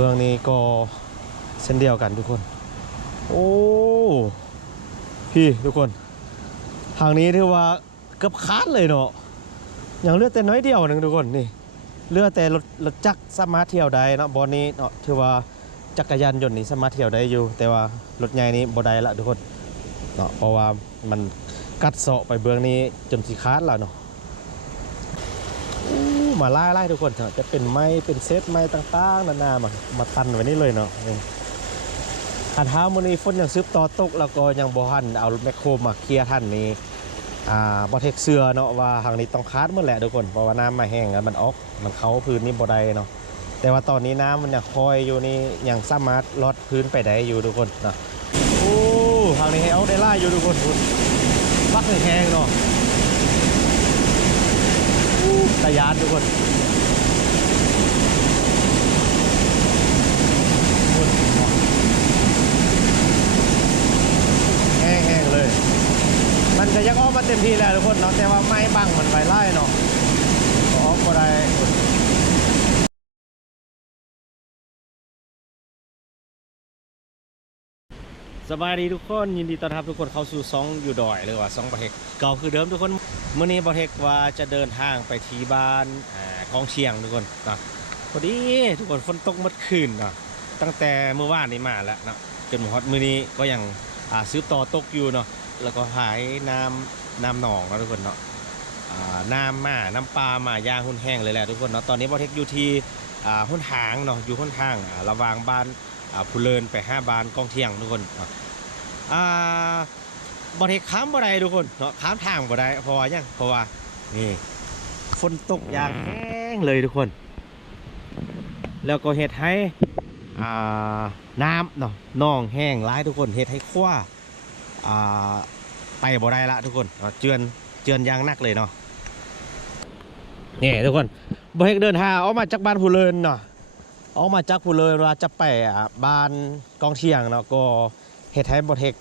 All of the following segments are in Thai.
บื้องนี้ก็เช่นเดียวกันทุกคนโอ้พี่ทุกคนทางนี้ถือว่าเกือบขาดเลยเนาะอย่างเลือดแต่น้อยเดียวนึงทุกคนนี่เลือดแต่รถจักรสามารถเที่ยวได้เนาะบอนนี้เนาะถือว่าจักรยานยนต์นี่สามารถเที่ยวได้อยู่แต่ว่ารถใหญ่นี้บ่ได้ละทุกคนเนาะเพราะว่ามันกัดเซาะไปเบื้องนี้จนสิขาดแล้วเนาะมาไล่ทุกคนจะเป็นไม้เป็นเซตไม้ต่างๆนานามาตันไว้นี่เลยเนาะขันท้ามือนี้ฝนยังซึบต่อตกแล้วก็ยังบ่ทันเอาแมคโครมาเคลียร์ท่านนี้บ่เทคเสือเนาะว่าทางนี้ต้องคาดเมื่อแหละทุกคนเพราะว่าน้ำมาแห้งแล้วมันออกมันเข้าพื้นนี้บ่ได้เนาะแต่ว่าตอนนี้น้ำมันยังคอยอยู่นี่ยังสามารถลดพื้นไปได้อยู่ทุกคนเนาะโอ้ทางนี้ให้เอาได้ล่าอยู่ทุกคนบักแห้งเนาะตะยานทุกคนแห้งๆเลยมันจะยักออกมาเต็มที่แล้วทุกคนเนาะแต่ว่าไม้บังมันไฟไล่เนาะออกก็ได้สบายดีทุกคนยินดีต้อนรับทุกคนเข้าสู่ซองอยู่ดอยหรือว่าซองบอเทคเก่าคือเดิมทุกคนเมื่อนี้บอเทคว่าจะเดินทางไปที่บ้านกองเชียงทุกคนนะพอดีทุกคนฝนตกเมื่อคืนนะตั้งแต่เมื่อวานนี้มาแล้วนะจนฮอตมื้อนี้ก็ยังซื้อต่อตกอยู่เนาะแล้วก็หายน้ำหนองนะทุกคนเนาะน้ำปลามาย่างหุ่นแห้งเลยแหละทุกคนเนาะตอนนี้บอเทคอยู่ที่หุ่นหางเนาะอยู่หุ่นทางระหว่างบ้านผู้เลินไป5บ้านกองเชียงทุกคนบ่ได้ข้ามบ่ได้ทุกคนเนาะข้ามทางบ่ได้เพราะว่านี่ฝนตกอย่างแห้งเลยทุกคนแล้วก็เฮ็ดให้น้ำเนาะหนองแห้งร้ายทุกคนเฮ็ดให้คว้าไปบ่ได้ละทุกคนเจือนอย่างนักเลยเนาะนี่ทุกคนบ่ให้เดินทางออกมาจากบ้านผู้เลินเนาะออกมาจากผู้เลินว่าจะไปบ้านกองเชียงเนาะก็เฮ็ดให้บ่เทค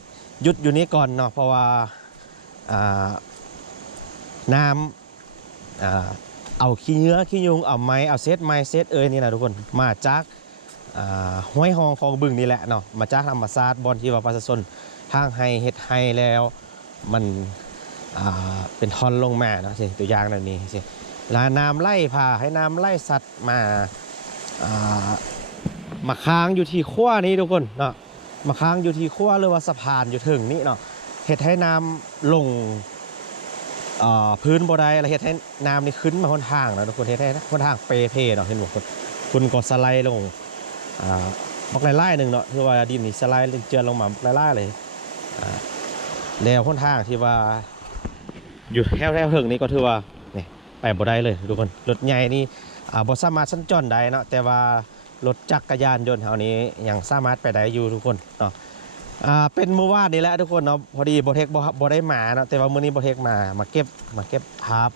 หยุดอยู่นี้ก่อนเนาะเพราะว่าน้ำเอาขี้เนื้อขี้ยุงเอาไม้เอาเซตนี่นะทุกคนมาจากห้วยหองคลองบึงนี่แหละเนาะมาจากธรรมศาสตร์บอลที่ว่าประชาชนทางให้เฮ็ดให้แล้วมันเป็นทอนลงมาเนาะสิตัวอย่างแบบนี้สิแล้วน้ำไล่พาให้น้ำไล่สัตว์มาค้างอยู่ที่ขั้วนี้ทุกคนเนาะมาค้างอยู่ที่ขั้วหรือว่าสะพานอยู่ถึงนี้เนาะเฮ็ดให้น้ำลงพื้นบ่ได้แล้วเฮ็ดให้น้ำนี่ขึ้นมาค่อนข้างนะทุกคนเฮ็ดให้ค่อนข้างเปเพเนาะเห็นบ่คุณก็สไลด์ลงบอกไล่ๆหนึ่งเนาะคือว่าดินนี่สไลด์เจือนลงมาไล่ๆเลยแล้วค่อนข้างที่ว่าอยู่แถวเหิงนี้ก็ถือว่านี่ไปบ่ได้เลยทุกคนรถใหญ่นี่บ่สามารถสัญจรได้เนาะแต่ว่ารถจักรยานยนต์แถวนี้ยังสามารถไปได้อยู่ทุกคนเนาะเป็นเมื่อวานนี้แหละทุกคนเนาะพอดีบอเทคบ่ได้มาเนาะแต่ว่ามื้อนี้บอเทคมาเก็บภาพ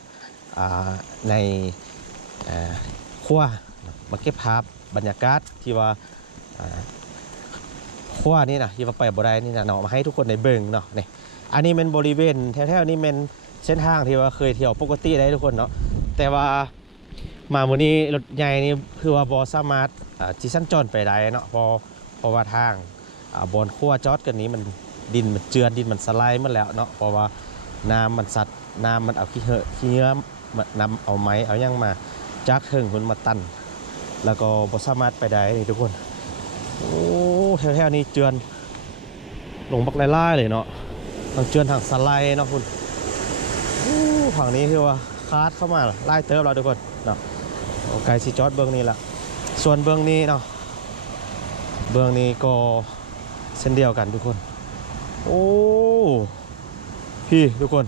ในครัวมาเก็บภาพบรรยากาศที่ว่าครัวนี่นะที่ว่าไปบ่ได้นี่นะเนาะมาให้ทุกคนได้เบิ่งเนาะนี่อันนี้เป็นบริเวณแถวๆนี้เป็นเส้นทางที่ว่าเคยเที่ยวปกติได้ทุกคนเนาะแต่ว่ามาวันนี้รถใหญ่นี่คือว่าบอสามารถจิสัญจรไปได้เนาะเพราะว่าทางบอนขั้วจอดกันนี้มันดินมันเจือนดินมันสไลด์มาแล้วเนาะเพราะว่าน้ำมันสัตว์น้ำมันเอาขี้เนื้อมันนำเอาไม้เอาย่างมาจักเถิงคนมาตันแล้วก็บอสามารถไปได้ทุกคนโอ้แถวๆนี้เจือนลงบักไล่ๆเลยเนาะทางเจือนทางสไลด์เนาะคุณฝั่งนี้คือว่าคาดเข้ามาไล่เติร์ฟเราทุกคนเนาะไกลสิจอดเบื้องนี้ละส่วนเบื้องนี้เนาะเบื้องนี้ก็เช่นเดียวกันทุกคนโอ้พี่ทุกคน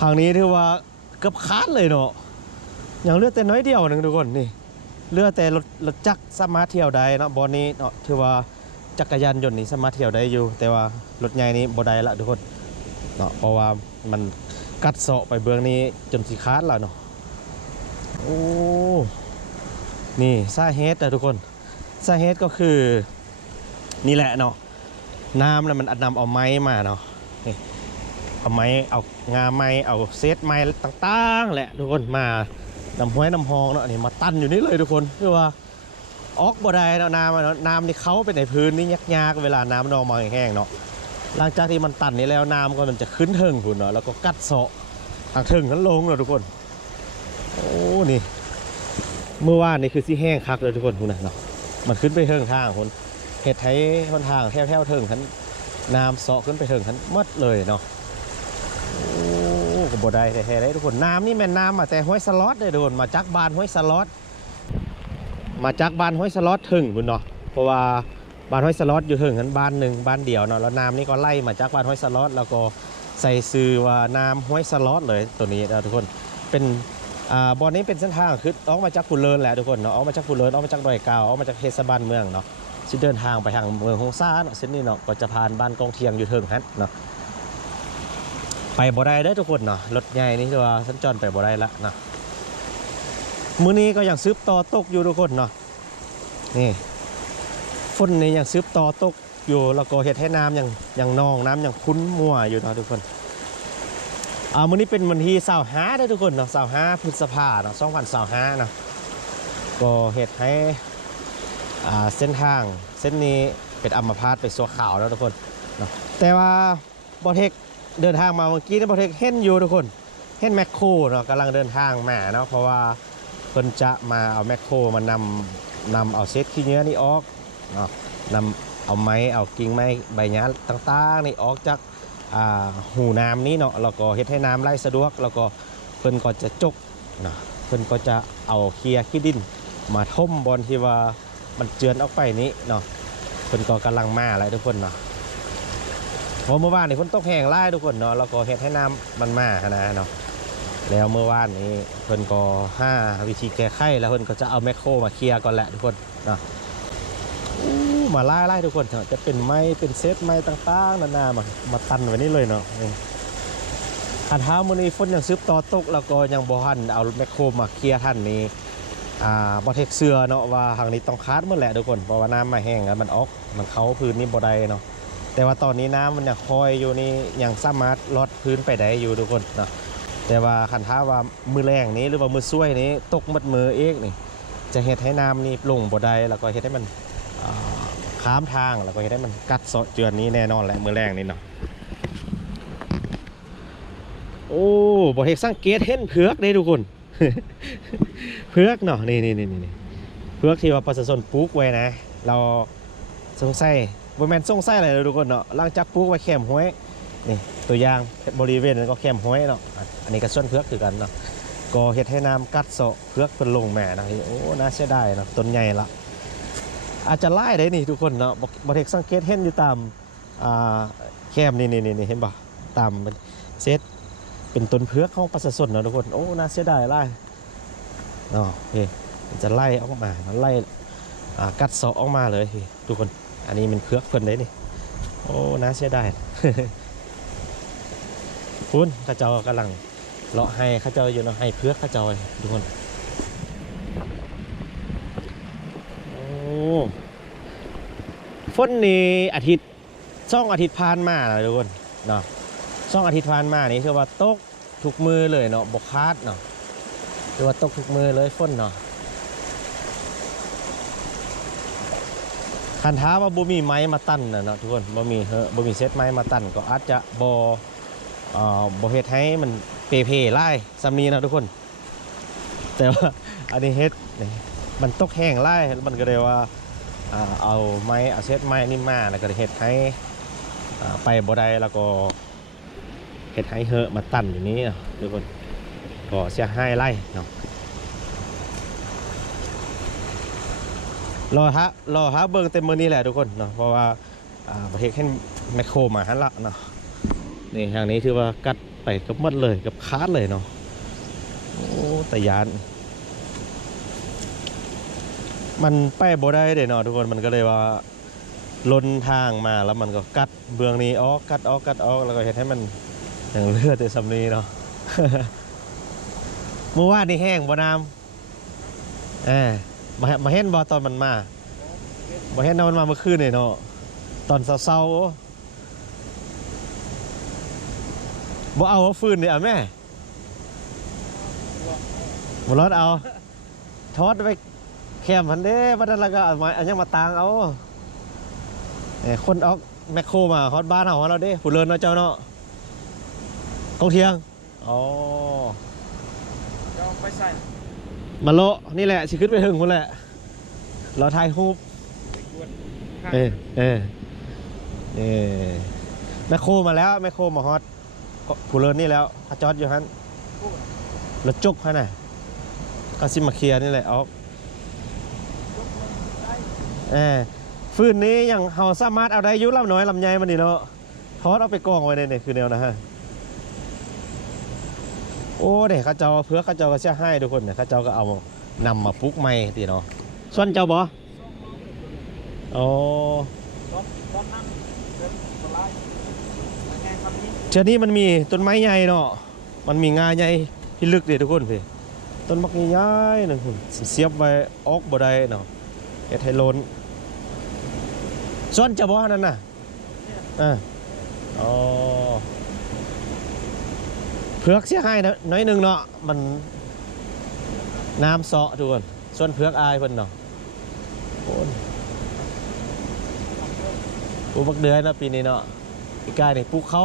ทางนี้ถือว่าเกือบขาดเลยเนาะอย่างเลือดแต่น้อยเดียวนึงทุกคนนี่เลือดแต่รถจักรสามารถเที่ยวได้เนาะบอนนี้เนาะถือว่าจักรยานยนต์นี่สามารถเที่ยวได้อยู่แต่ว่ารถใหญ่นี้บ่ได้ละทุกคนเนาะเพราะว่ามันกัดเซาะไปเบื้องนี้จนสิขาดแล้วเนาะโอ้นี่สาเหตุนะทุกคนสาเหตุก็คือนี่แหละเนาะน้ำมันนำเอาไม้มาเนาะนี่เอาไม้เอางาไม้เอาเศษไม้ต่างๆแหละทุกคนมานำห้วยน้ำหองเนาะนี่มาตั้นอยู่นี่เลยทุกคนคือว่า ออกบ่ได้เนาะน้ำอะเนาะน้ำนี่เขาไปในพื้นนี่ยากๆเวลาน้ำนองมาแห้งๆเนาะหลังจากที่มันตันนี่แล้วน้ำก็มันจะขึ้นเทิงพุ่นเนาะแล้วก็กัดเซาะทางเทิงนั้นลงเนาะทุกคนโอ้นี่เมื่อวานนี่คือสิแห้งคักเลยทุกคนพุ่นน่ะเนาะมันขึ้นไปเทิงทางพุ่นเฮ็ดให้หนทางแถวๆเทิงทันน้ำเซาะขึ้นไปเทิงทันหมดเลยเนาะโอ้ก็บ่ได้แท้ๆเลยทุกคนน้ำนี่แม่นน้ำมาแต่ห้วยสล็อตเลยทุกคนมาจากบ้านห้วยสล็อตมาจากบ้านห้วยสล็อตถึงพุ่นเนาะเพราะว่าบ้านห้วยสล็อตอยู่ถึงกันบ้านหนึ่งบ้านเดียวเนาะแล้วน้ำนี่ก็ไล่มาจากบ้านห้วยสล็อตแล้วก็ใส่ซื้อว่าน้ำห้วยสล็อตเลยตัวนี้นะทุกคนเป็นบ่อนี้เป็นเส้นทางคือออกมาจากกุเลินแหละทุกคนเนาะออกมาจากกุเลินออกมาจากดอยกาวออกมาจากเทศบาลเมืองเนาะสิเดินทางไปทางเมืองฮงซ่าเนาะเส้นนี้เนาะก็จะผ่านบ้านกองเทียงอยู่ถึงฮั่นเนาะไปบ่ได้เด้อทุกคนเนาะรถใหญ่นี่คือว่าสัญจรไปบ่ได้ละเนาะมื้อนี้ก็ยังซึบต่อตกอยู่ทุกคนเนาะนี่ฝนนี่ยังซึบต่อตกอยู่แล้วก็เฮ็ดให้น้ำยังนองน้ำยังคุ้นมั่วอยู่เนาะทุกคนมื้อนี้เป็นวันที่25เด้อทุกคนเนาะ25พฤษภาคมเนาะ2025เนาะก็เฮ็ดให้เส้นทางเส้นนี้เป็นอัมพาตไปสัวขาวแล้วทุกคนเนาะแต่ว่าบ่เทคเดินทางมาเมื่อกี้นี่บ่เทคเห็นอยู่ทุกคนเห็นแมคโครเนาะกำลังเดินทางมาเนาะเพราะว่าเพิ่นจะมาเอาแมคโครมานำเอาเศษขี้เนื้อนี่ออกเนาะนำเอาไม้เอากิ่งไม้ใบหญ้าต่างๆนี่ออกจากหูน้ำนี้เนาะแล้วก็เฮ็ดให้น้ำไหลสะดวกแล้วก็เพิ่นก็จะจกเนาะเพิ่นก็จะเอาเคลียร์ขี้ดินมาท่มบอนที่ว่ามันเจือนออกไปนี้เนาะเพิ่นก็กำลังมาอะไรทุกคนเนาะเพราะเมื่อวานนี่ฝนตกแห้งไล่ทุกคนเนาะแล้วก็เฮ็ดให้น้ำมันมานะเนาะแล้วเมื่อวานนี้เพิ่นก็5วิธีแก้ไขแล้วเพิ่นก็จะเอาแมคโครมาเคลียร์ก่อนแหละทุกคนเนาะมาไล่ทุกคนเนาะจะเป็นไม้เป็นเซตไม้ต่างๆนานามาตันไว้นี่เลยเนาะอันท้ามื้อนี้ฝนยังซึบต่อตกแล้วก็ยังบ่ทันเอาแมคโครมาเคลียร์ทันนี้บ่เทคเสือเนาะว่าทางนี้ต้องคาดหมดแหละทุกคนเพราะว่าน้ำมาแห้งแล้วมันออกมันเข้าพื้นนี่บ่ได้เนาะแต่ว่าตอนนี้น้ำมันยังคอยอยู่นี่ยังสามารถลดพื้นไปได้อยู่ทุกคนเนาะแต่ว่าคันท้าว่ามือแรงนี้หรือว่ามือซ้วยนี้ตกมัดมือเองนี่จะเฮ็ดให้น้ำนี่ลงบ่ได้แล้วก็เฮ็ดให้มันข้ามทางแล้วก็เฮ็ดให้มันกัดเซาะเจือนนี้แน่นอนแหละมือแรงนี่เนาะโอ้บ่เฮ็ดสังเกตเห็นเผือกได้ทุกคน เผือกเนาะนี่เผือกที่ว่าประชาชนปลูกไว้นะเราสงสัยบ่แม่นสงสัยอะไรเลยทุกคนเนาะหลังจากปลูกไว้แคมห้วยนี่ตัวอย่างบริเวณนั้นก็แคมห้วยเนาะอันนี้ก็ส่วนเผือกคือกันเนาะก็เฮ็ดให้น้ำกัดเซาะเผือกเพิ่นลงแม่นะโอ้น่าเสียดายเนาะต้นใหญ่ละอาจจะไล่ได้นี่ทุกคนเนาะบ่ได้สังเกตเห็นอยู่ตามแคมนี่เห็นบ่ตามเซตเป็นต้นเผือกของประชาชนเนาะทุกคนโอ้น่าเสียดายไล่เนาะโอเคจะไล่ออกมาไล่กัดเซาะออกมาเลยทุกคนอันนี้มันเผือกเพิ่นได้นี่โอ้น่าเสียดาย คุณข้าเจ้ากำลังเลาะให้ข้าเจ้าอยู่เนาะให้เผือกข้าเจ้าทุกคนโอ้ฝนนี่อาทิตย์2 อาทิตย์ผ่านมาแล้วทุกคนเนาะ2 อาทิตย์ผ่านมานี่คือว่าตกทุกมือเลยเนาะบ่ขาดเนาะคือว่าตกทุกมือเลยฝนเนาะคันท้าว่าบ่มีไม้มาตั้นเนาะทุกคนบ่มีเซตไม้มาตั้นก็อาจจะบ่เฮ็ดให้มันเปไล่ซำนี้นะทุกคนแต่ว่าอันนี้เฮ็ดมันตกแห้งไล่มันก็เลยว่าเอาไม้เอาเซตไม้นี่มาแล้วก็เฮ็ดให้ไปบ่ได้แล้วก็เฮ็ดให้เหอะมาตั้นอยู่นี้ทุกคนก็เสียหายไล่เนาะรอฮะเบิ่งเต็มมือนี้แหละทุกคนเนาะเพราะว่าประเทศแค่แมคโครมาหันละเนาะนี่ทางนี้ถือว่ากัดไปกับมัดเลยกับคาดเลยเนาะโอ้แต่ยานมันไปบ่ได้เด้เนาะทุกคนมันก็เลยว่าล้นทางมาแล้วมันก็กัดเบื้องนี้ออกกัดออกแล้วก็เห็นให้มันอย่างเลือดแต่สำนีเนาะ เมื่อวานนี่แห้งบ่น้ำมาเห็นบ่ตอนมันมาเห็นมันมาเมื่อคืนนี่เนาะตอนเศร้าบ่เอาฟืนนี่แม่บ่รอดเอาทอดไป แคมพันเด้บัดนั้นแล้วก็เอามาอันยังมาตางเอาคนออกแมคโครมาฮอดบ้านเฮาเราเด้ผู้เลินเนาะเจ้าเนาะกองเทียงอ๋อจะไปใส่ มาโลนี่แหละสิขึ้นไปถึงพุ่นแหละเราถ่ายรูปเออเออเออแมคโครมาแล้วแมคโครมาฮอตผู้เลินนี่แล้วอาจอดอยู่ฮั่นรถจุกฮะน่ะก็สิมาเคลียร์นี่แหละออกฟืนนี้อย่างเฮาสามารถเอาได้ยุลำน้อยลำใหญ่มันนี่เนาะทอดเอาไปกองไว้ในนี่คือแนวนะฮะโอ้เด็กข้าเจ้าเพื่อข้าเจ้าก็เสียให้ทุกคนเนี่ยข้าเจ้าก็เอานำมาปลุกไม้ตีเนาะส่วนเจ้าบ่อ๋อเชือนี้มันมีต้นไม้ใหญ่เนาะมันมีงาใหญ่ที่ลึกเด็ดทุกคนพี่ต้นบักใหญ่ๆนึงเสียบไว้ออกบ่ได้เนาะเอ็ดให้ล้นส่วนเจ้าบ่นั่นน่ะอ๋อเผือกเสียให้นะน้อยหนึ่งเนาะมันน้ำเสาะทุกคนส่วนเผือกอายเพิ่นเนาะโอ้ยปลูกบักเดือยเนาะปีนี้เนาะปีกายนี่ปลูกเขา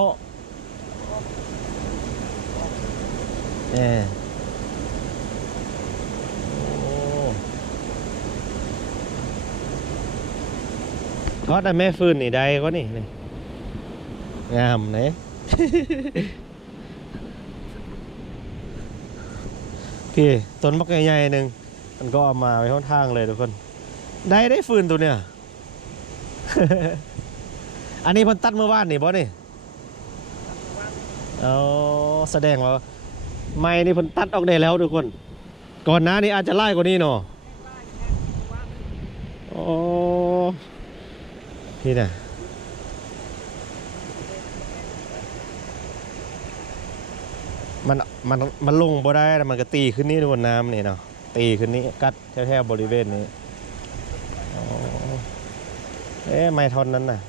ก็แต่แม่ฟืนนี่ได้ก็นี่งามไหน พี่ต้นบักใหญ่ๆหนึ่งมันก็เอามาไว้ข้างทางเลยทุกคนได้ฟืนตัวเนี้ย อันนี้เพิ่นตัดเมื่อวานนี่บ่นี่เอาแสดงว่าไม้นี่เพิ่นตัดออกได้แล้วทุกคนก่อนหน้านี้อาจจะไล่กว่านี้เนาะโอ้นี่นะมันลงบ่ได้แต่มันก็ตีขึ้นนี่ทุกคนน้ำนี่เนาะตีขึ้นนี้กัดแถวๆบริเวณนี้ไม้ท่อนนั้นน่ะ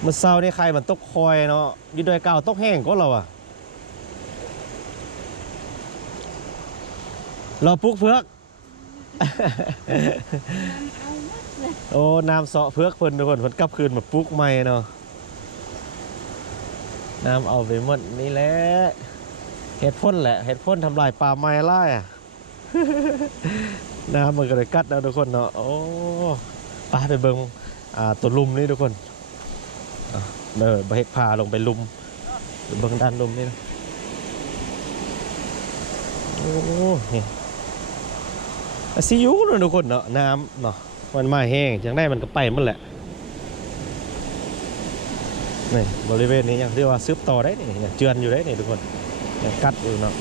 เมื่อเช้านี่ใครมันตกคอยเนาะอยู่โดยเก่าตกแห้งก็เราอะเราปลูกเผือก โอ้น้ำเสาะเผือกเพิ่นทุกคนเพิ่นกลับคืนมาปลูกใหม่เนาะน้ำเอาไปหมดนี่แหละเห็ดพ่นแหละเห็ดพ่นทำลายป่าไม้ไล่อะ น้ำมันก็เลยกัดนะทุกคนเนาะโอ้ไปเบิ่งตัวลุมนี่ทุกคนเบรกพาลงไปลุมเบิ่งด้านลุมนี่นะโอ้นี่ซีอิ๊วเลยทุกคนเนาะน้ำเนาะมันมาแห้งจังได้มันก็ไปหมดแหละนี่บริเวณนี้ยังเรียกว่าซึบต่อได้นี่ยังเจือนอยู่ได้นี่ทุกคนยังกัดอยู่เนาะ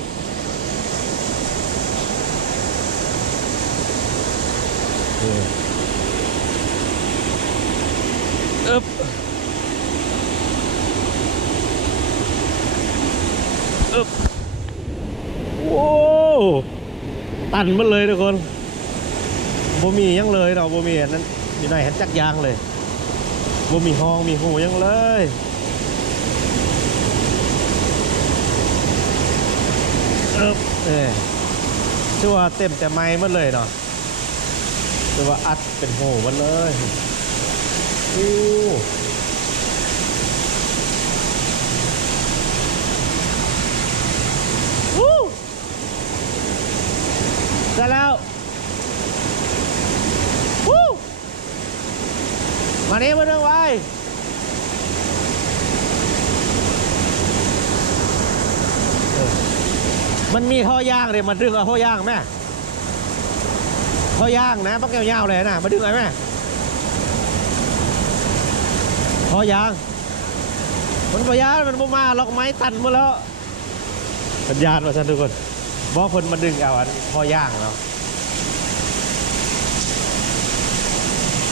อึ๊บโว้ตันมันเลยทุกคนบ่มียังเลยเราบ่มีนั้นอยู่ในหันจักยางเลยบ่มีห้องมีหูยังเลยชื่อว่าเต็มแต่ไม้หมดเลยเนาะชื่อว่าอัดเป็นหูหมดเลยได้แล้วมานี้มาเรื่องไว้มันมีท่อย่างเลยมาดึงเอาท่อย่างแม่ท่อย่างนะปักยาวๆเลยนะมาดึงอะไรแม่ท่อย่างมันพยานมันมาล็อกไม้ตันมาแล้วสัญญาณมาท่านทุกคนบอกคนมาดึงเอาท่อย่างเนาะ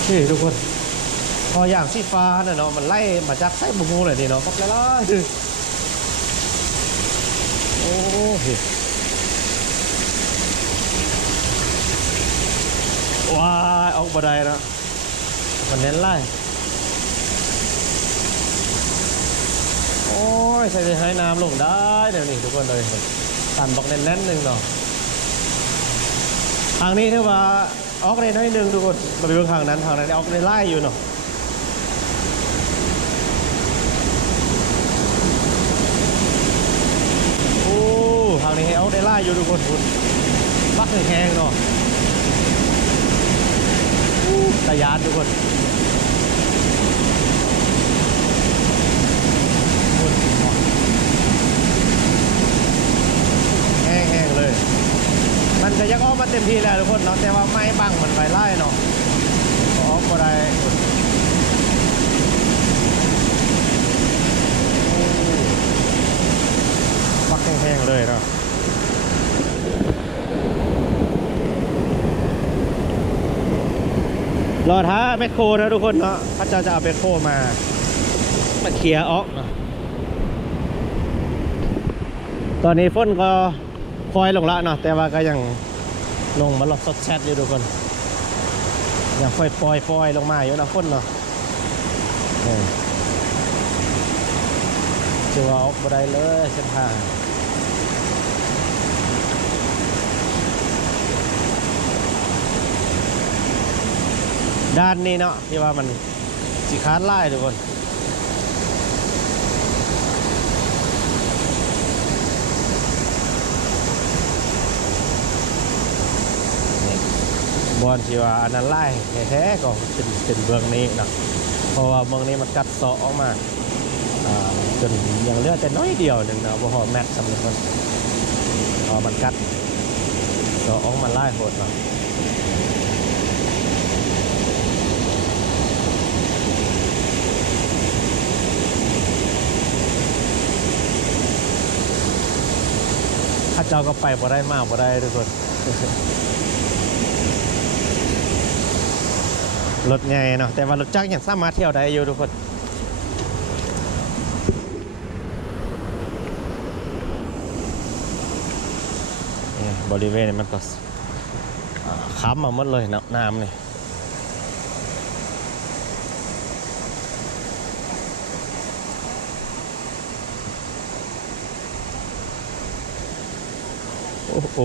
นี่ทุกคนพออย่างสีฟ้าเนี่ยเนาะมันไล่มาจากไส้บุงูเลยนี่เนาะก็แล้วโอ้โหว้าออกบันไดนะมันเน้นไล่โอ้ ยใส่ให้น้ำลงได้เดี๋ยวนี้ทุกคนเลยตันบอกแน่นๆหนึ่งเนาะทางนี้ถือว่าออกได้น้อยหนึ่งทุกคนมาไปเบื้องทางนั้นออกได้ไล่อยู่เนาะโอ้ทางนี้ให้ออกได้ไล่อยู่ทุกคนคุณปักแห้งๆเนาะตะยานทุกคนแห้งๆเลยมันจะยังออกมาเต็มที่แล้วทุกคนเนาะแต่ว่าไม่บังมันไปไล่เนาะออกมาได้ปักแห้งๆเลยเนาะรอท้าแมคโครนะทุกคนเนาะพระเจ้าจะเอาแมคโครมาเคลียร์ออกตอนนี้ฝนก็คอยลงละเนาะแต่ว่าก็ยังลงมาหลอดสดแชทอยู่ทุกคนยังค่อยปล่อยลงมาอยู่นะฝนเนาะจะว่าออกมาได้เลยเส้นทางด้านนี้เนาะที่ว่ามันสีคาดไล่ทุกคนบอลที่ว่าอันนั้นไล่แท้ๆก็เป็นเบื้องนี้เนาะเพราะว่าเบื้องนี้มันกัดเสาะออกมาจนยังเหลือแต่น้อยเดียวหนึ่งนะว่าหอแมทสำหรับมันกัดเสาะออกมาไล่โหดเนาะข้าเจ้าก็ไปบ่ได้มากบ่ได้ทุกคนรถไงเนาะแต่ว่ารถจักรยังสามารถเที่ยวได้อยู่ทุกคนบริเวณนี้มันก็ค้ำมาหมดเลยน้ำนี่โอ้โห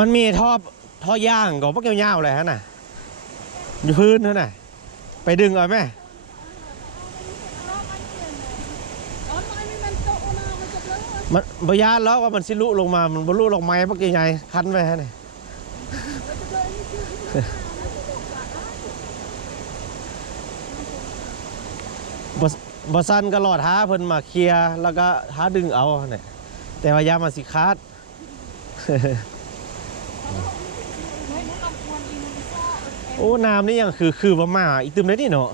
มันมีท่อย่างก็พวกยาวๆเลยฮะน่ะอยู่พื้นนั่นน่ะไปดึงเอาไหมมันบยานแล้วว่ามันสิลุลงมามันบรรลุลงไม้พวกใหญ่ๆคันไปฮะนี่บสันก็หลอดท้าเพิ่นมาเคลียร์แล้วก็ท้าดึงเอาเนี่ยแต่ว่ายามาสิคาดโอ้น้ำนี่ยังคือประมาอีกตึมเลยนี่เนาะ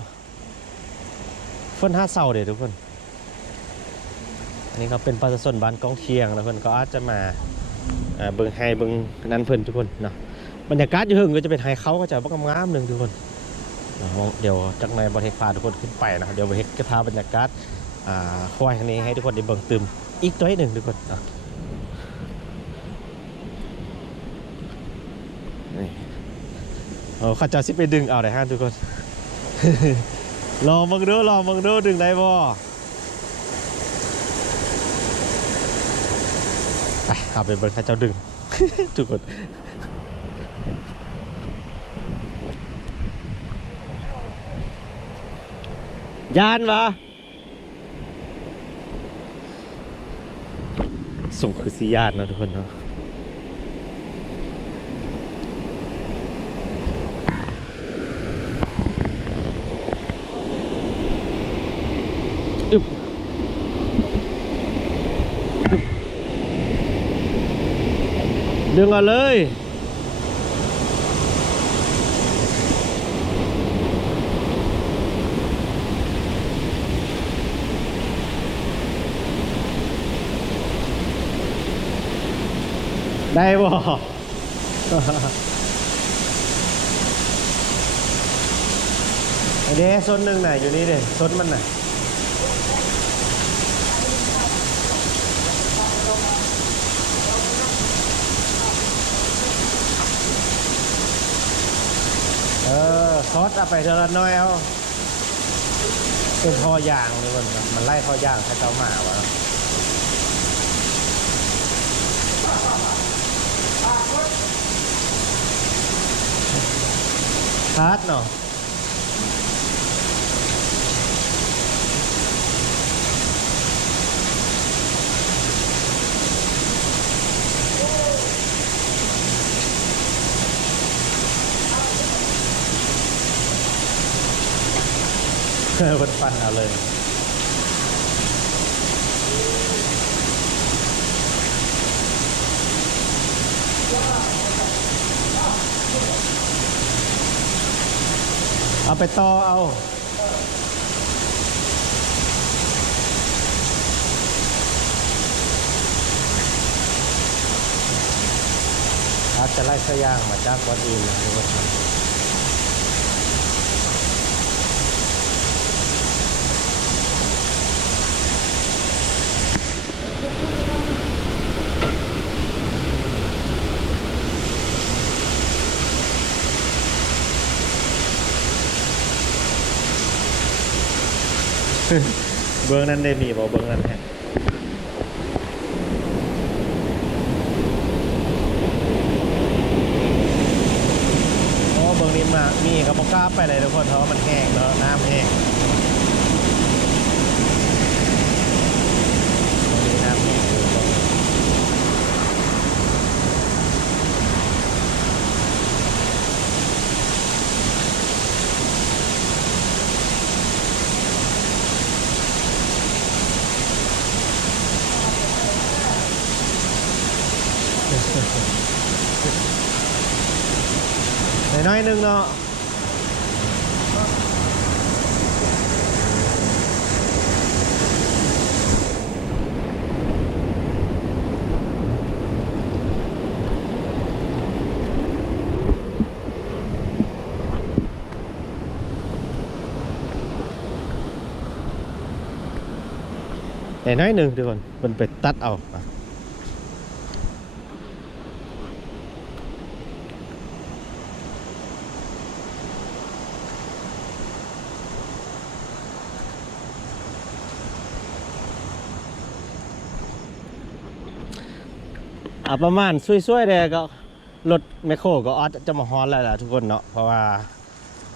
ฝนห้าเสาเดี๋ยวทุกคนอันนี้เขาเป็นประชาชนบ้านกองเคียงแล้วเพิ่นก็อาจจะมาเบิ่งไฮเบิ่งนั้นเพิ่นทุกคนเนาะบรรยากาศอยู่หึงก็จะเป็นไฮเขาก็จะบักงามหนึ่งทุกคนเดี๋ยวจากในบริเวณพาทุกคนขึ้นไปนะเดี๋ยวไปเฮ็ดกระทาบรรยากาศควายทางนี้ให้ทุกคนได้เบิ่งตื่มอีกตัวหนึ่งทุกคนนะข้าเจ้าสิไปดึงเอาได้ฮะทุกคน ลองมึงดูดึงได้บ่ไปขับไปเบิ่งข้าเจ้าดึง ทุกคนยานวะส่งคือสียานนะทุกคนเนาะดึงเอาเลยได้บ่ ไอเด้ส้นหนึ่งไหนอยู่นี่เด้ส้นมันน่ะ ซอสเอาไปเท่าละน้อยเอาเป็นท่อย่างนี่มันไล่ท่อย่างให้เจ้ามาวะคาร์ดเนาะคนฟันเอาเลยเอาไปต่อเอาอาจจะไล่สยางมาจากวันอื่นนะทุกคนเบื้องนั้นได้มีบ่เบื้องนั้นแฮะโอ้เบื้องนี้มามีกับปกล้าไปเลยทุกคนเพราะว่ามันแห้งแล้วน้ำแห้งตรงนี้น้ำแห้งอยู่น้อยๆนึงเนาะน้อยๆนึงทุกคนมันไปตัดเอาประมาณช่วยๆเลยก็รถแมคโครก็ออดจะมาฮอนแล้วล่ะทุกคนเนาะเพราะว่า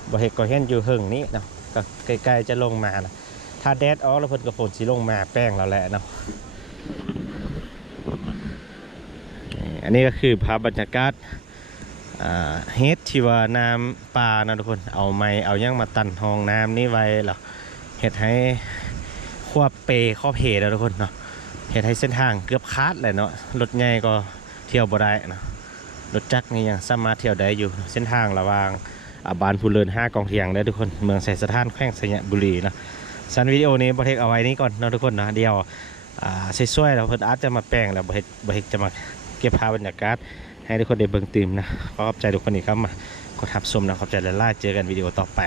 บ่เห็นก็เห็นอยู่หึงนี้เนาะก็ใกล้ๆจะลงมานะถ้าแดดออกแล้วเพิ่นก็ฝนสิลงมาแป้งแล้วแหละเนาะอันนี้ก็คือภาพบรรยากาศเฮ็ดที่ว่าน้ำปลานะทุกคนเอาไม้เอาย่างมาตันห้องน้ำนี่ไว้แล้วเฮ็ดให้ควบเปข้อเพแล้วทุกคนเนาะเฮ็ดให้เส้นทางเกือบคาดเลยเนาะรถใหญ่ก็เที่ยวบ่ได้นะรถจักรนี่ยังสามารถเที่ยวได้อยู่เส้นทางระหว่างบ้านผู้เลิน5กองเทียงได้ทุกคนเมืองไสสถานแขวงสัญบุรีนะสั้นวิดีโอนี้บ่เทคเอาไว้นี้ก่อนเนาะทุกคนนะเดียวช่วยๆแล้วเพิ่นอาจจะมาแปลงแล้วบ่เฮ็ดจะมาเก็บภาพบรรยากาศให้ทุกคนได้เบิ่งตื่มนะขอบใจทุกคนอีกครับมาขอทับชมนะขอบใจหลายๆเจอกันวิดีโอต่อไป